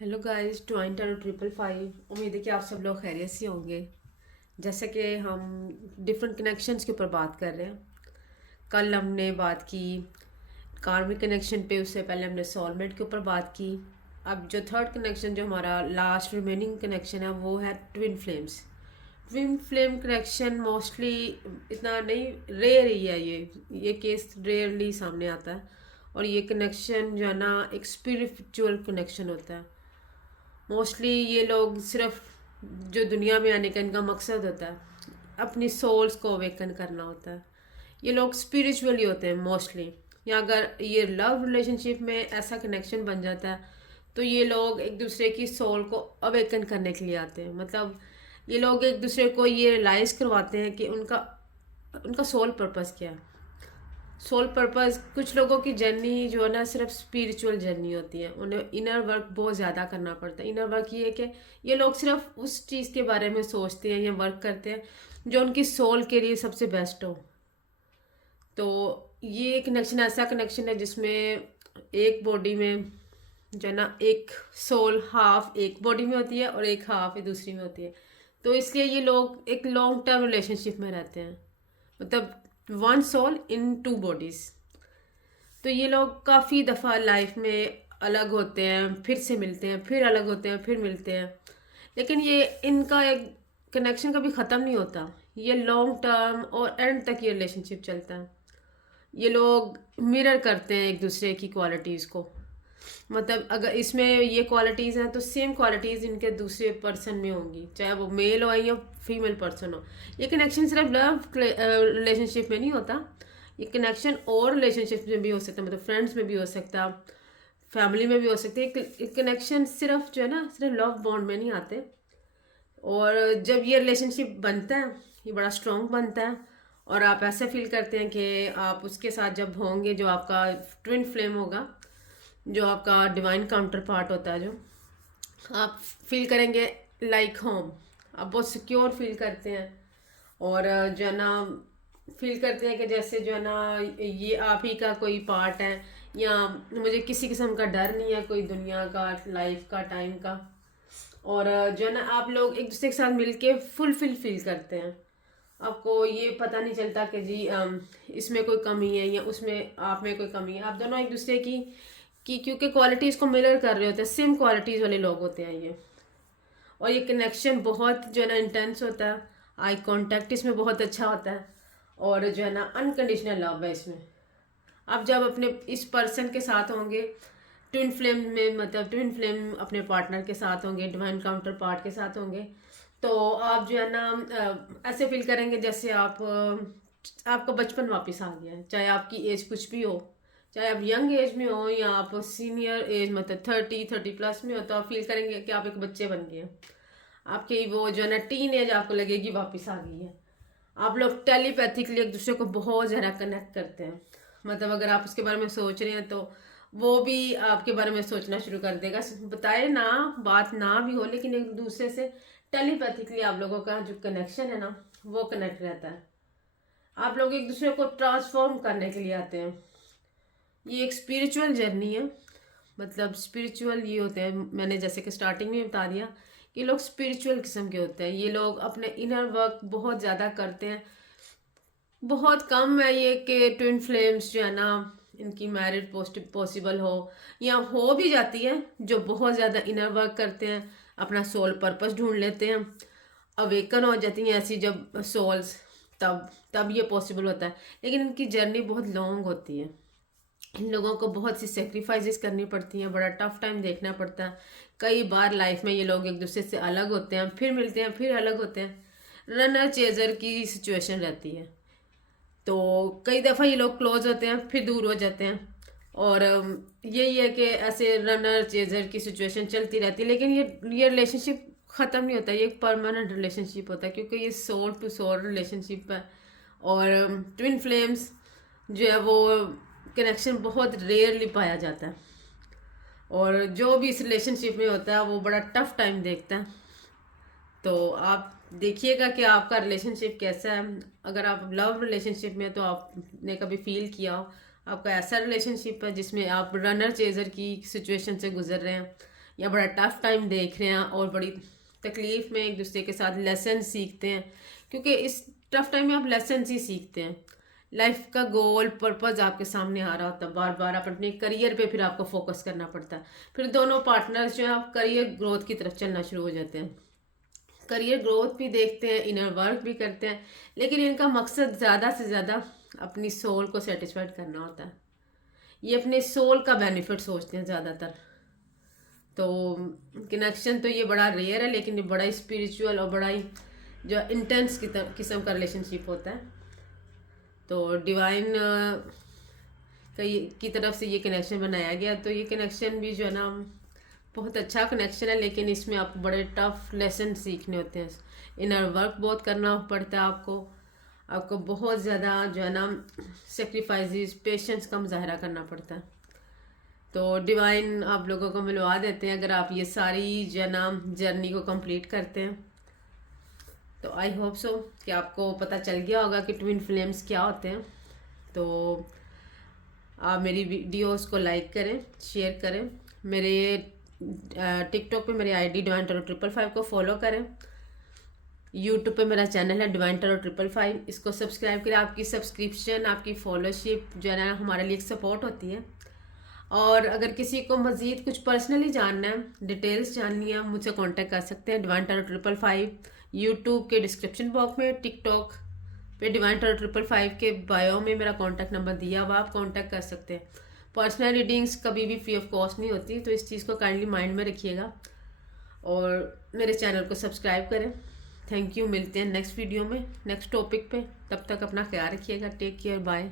Hello guys, 205 उम्मीद है कि आप सब लोग खैरियत से होंगे। जैसे कि हम डिफरेंट कनेक्शंस के ऊपर बात कर रहे हैं। कल हमने बात की कार्मिक कनेक्शन पे, उससे पहले हमने सोलमेट के ऊपर बात की। अब जो थर्ड कनेक्शन, जो हमारा लास्ट रिमेनिंग कनेक्शन है, वो है twin flames. Twin flame connection mostly इतना नहीं, रेयर ही है। ये केस रेयरली सामने आता है। और ये कनेक्शन जो है ना, एक स्पिरिचुअल कनेक्शन होता है। मोस्टली ये लोग सिर्फ, जो दुनिया में आने का इनका मकसद होता है, अपनी सोल्स को अवेकन करना होता है। ये लोग स्पिरिचुअली होते हैं मोस्टली। या अगर ये लव रिलेशनशिप में ऐसा कनेक्शन बन जाता है, तो ये लोग एक दूसरे की सोल को अवेकन करने के लिए आते हैं। मतलब ये लोग एक दूसरे को ये रियलाइज करवाते हैं कि उनका उनका सोल पर्पस क्या है। सोल पर्पस, कुछ लोगों की जर्नी जो है ना, सिर्फ स्पिरिचुअल जर्नी होती है। उन्हें इनर वर्क बहुत ज़्यादा करना पड़ता है। इनर वर्क ये है कि ये लोग सिर्फ उस चीज़ के बारे में सोचते हैं या वर्क करते हैं जो उनकी सोल के लिए सबसे बेस्ट हो। तो ये कनेक्शन ऐसा कनेक्शन है जिसमें एक बॉडी में जो है ना, एक सोल हाफ एक बॉडी में होती है और एक हाफ दूसरी में होती है। तो इसलिए ये लोग एक लॉन्ग टर्म रिलेशनशिप में रहते हैं। मतलब one soul in two bodies. तो ये लोग काफ़ी दफ़ा लाइफ में अलग होते हैं, फिर से मिलते हैं, फिर अलग होते हैं, फिर मिलते हैं। लेकिन ये इनका एक कनेक्शन कभी ख़त्म नहीं होता। ये लॉन्ग टर्म और एंड तक ये रिलेशनशिप चलता है। ये लोग मिरर करते हैं एक दूसरे की क्वालिटीज़ को। मतलब अगर इसमें ये क्वालिटीज़ हैं, तो सेम क्वालिटीज़ इनके दूसरे पर्सन में होंगी, चाहे वो मेल हो या फीमेल पर्सन हो। ये कनेक्शन सिर्फ लव रिलेशनशिप में नहीं होता। ये कनेक्शन और रिलेशनशिप में भी हो सकता है। मतलब फ्रेंड्स में भी हो सकता है, फैमिली में भी हो सकते हैं। कनेक्शन सिर्फ जो है ना, सिर्फ लव बॉन्ड में नहीं आते। और जब ये रिलेशनशिप बनता है, ये बड़ा स्ट्रॉन्ग बनता है। और आप ऐसे फील करते हैं कि आप उसके साथ जब होंगे, जो आपका ट्विन फ्लेम होगा, जो आपका डिवाइन काउंटर पार्ट होता है, जो आप फील करेंगे लाइक होम। आप बहुत सिक्योर फील करते हैं। और जो है ना, फील करते हैं कि जैसे जो है ना, ये आप ही का कोई पार्ट है। या मुझे किसी किस्म का डर नहीं है, कोई दुनिया का, लाइफ का, टाइम का। और जो है ना, आप लोग एक दूसरे के साथ मिलके फुलफिल फील करते हैं। आपको ये पता नहीं चलता कि जी इसमें कोई कमी है या उसमें आप में कोई कमी है। आप दोनों एक दूसरे की क्योंकि क्वालिटीज को मिरर कर रहे होते हैं, सेम क्वालिटीज वाले लोग होते हैं ये। और ये कनेक्शन बहुत जो है ना, इंटेंस होता है। आई कांटेक्ट इसमें बहुत अच्छा होता है। और जो है ना, अनकंडीशनल लव है इसमें। आप जब अपने इस पर्सन के साथ होंगे ट्विन फ्लेम में, मतलब ट्विन फ्लेम अपने पार्टनर के साथ होंगे, डिवाइन काउंटर पार्ट के साथ होंगे, तो आप जो है ना, ऐसे फील करेंगे जैसे आपका बचपन वापस आ गया है। चाहे आपकी एज कुछ भी हो, चाहे आप यंग एज में हो या आप सीनियर एज, मतलब 30 30 प्लस में हो, तो आप फील करेंगे कि आप एक बच्चे बन गए हैं। आपकी वो जो है ना, टीन एज आपको लगेगी वापस आ गई है। आप लोग टेलीपैथिकली एक दूसरे को बहुत ज़्यादा कनेक्ट करते हैं। मतलब अगर आप उसके बारे में सोच रहे हैं, तो वो भी आपके बारे में सोचना शुरू कर देगा। बताए ना, बात ना भी हो, लेकिन एक दूसरे से टेलीपैथिकली आप लोगों का जो कनेक्शन है ना, वो कनेक्ट रहता है। आप लोग एक दूसरे को ट्रांसफॉर्म करने के लिए आते हैं। ये एक स्पिरिचुअल जर्नी है। मतलब स्पिरिचुअल ये होते हैं, मैंने जैसे कि स्टार्टिंग में बता दिया कि लोग स्पिरिचुअल किस्म के होते हैं। ये लोग अपने इनर वर्क बहुत ज़्यादा करते हैं। बहुत कम है ये कि ट्विन फ्लेम्स जो है ना, इनकी मैरिज पॉसिबल हो, या हो भी जाती है, जो बहुत ज़्यादा इनर वर्क करते हैं, अपना सोल पर्पस ढूंढ लेते हैं, अवेकन हो जाती हैं ऐसी जब सोल्स, तब तब ये पॉसिबल होता है। लेकिन इनकी जर्नी बहुत लॉन्ग होती है। इन लोगों को बहुत सी सेक्रीफाइसेस करनी पड़ती हैं, बड़ा टफ टाइम देखना पड़ता है। कई बार लाइफ में ये लोग एक दूसरे से अलग होते हैं, फिर मिलते हैं, फिर अलग होते हैं। रनर चेजर की सिचुएशन रहती है। तो कई दफ़ा ये लोग क्लोज होते हैं, फिर दूर हो जाते हैं। और यही है कि ऐसे रनर चेजर की सिचुएशन चलती रहती है। लेकिन ये रिलेशनशिप ख़त्म नहीं होता। ये एक परमानेंट रिलेशनशिप होता है, क्योंकि ये सोल टू सोल रिलेशनशिप है। और ट्विन फ्लेम्स जो है, वो कनेक्शन बहुत रेयरली पाया जाता है। और जो भी इस रिलेशनशिप में होता है, वो बड़ा टफ टाइम देखता है। तो आप देखिएगा कि आपका रिलेशनशिप कैसा है। अगर आप लव रिलेशनशिप में, तो आपने कभी फील किया हो आपका ऐसा रिलेशनशिप है जिसमें आप रनर चेजर की सिचुएशन से गुजर रहे हैं, या बड़ा टफ टाइम देख रहे हैं और बड़ी तकलीफ़ में एक दूसरे के साथ लेसन सीखते हैं, क्योंकि इस टफ टाइम में आप लेसन ही सीखते हैं। लाइफ का गोल पर्पस आपके सामने आ रहा होता है, बार बार आप अपने करियर पे फिर आपको फोकस करना पड़ता है। फिर दोनों पार्टनर्स जो है आप करियर ग्रोथ की तरफ चलना शुरू हो जाते हैं, करियर ग्रोथ भी देखते हैं, इनर वर्क भी करते हैं, लेकिन इनका मकसद ज़्यादा से ज़्यादा अपनी सोल को सेटिस्फाइड करना होता है। ये अपने सोल का बेनिफिट सोचते हैं ज़्यादातर। तो कनेक्शन तो ये बड़ा रेयर है, लेकिन ये बड़ा ही स्पिरिचुअल और बड़ा ही जो इंटेंस किस्म का रिलेशनशिप होता है। तो डिवाइन की तरफ से ये कनेक्शन बनाया गया। तो ये कनेक्शन भी जो है ना बहुत अच्छा कनेक्शन है, लेकिन इसमें आपको बड़े टफ लेसन सीखने होते हैं। इनर वर्क बहुत करना पड़ता है आपको बहुत ज़्यादा जो है ना सेक्रीफाइसेस, पेशेंस का मुजाहरा करना पड़ता है। तो डिवाइन आप लोगों को मिलवा देते हैं अगर आप ये सारी जो है ना जर्नी को कंप्लीट करते हैं। तो आई होप सो कि आपको पता चल गया होगा कि ट्विन फ्लेम्स क्या होते हैं। तो आप मेरी वीडियोस को लाइक करें, शेयर करें, मेरे टिकटॉक पे मेरी आईडी डिवाइन टैरो 555 को फॉलो करें। यूट्यूब पे मेरा चैनल है डिवाइन टैरो 555, इसको सब्सक्राइब करें। आपकी सब्सक्रिप्शन, आपकी फॉलोशिप जो है ना हमारे लिए एक सपोर्ट होती है। और अगर किसी को मज़ीद कुछ पर्सनली जानना है, डिटेल्स जाननी है, मुझसे कांटेक्ट कर सकते हैं। डिवाइन टैरो 555 यूट्यूब के डिस्क्रिप्शन बॉक्स में, टिकटॉक पे डिवाइन टैरो 555 के बायो में मेरा कांटेक्ट नंबर दिया हुआ, आप कांटेक्ट कर सकते हैं। पर्सनल रीडिंग्स कभी भी फ्री ऑफ कॉस्ट नहीं होती, तो इस चीज़ को काइंडली माइंड में रखिएगा और मेरे चैनल को सब्सक्राइब करें। थैंक यू, मिलते हैं नेक्स्ट वीडियो में नेक्स्ट टॉपिक पे। तब तक अपना ख्याल रखिएगा। Take care, bye.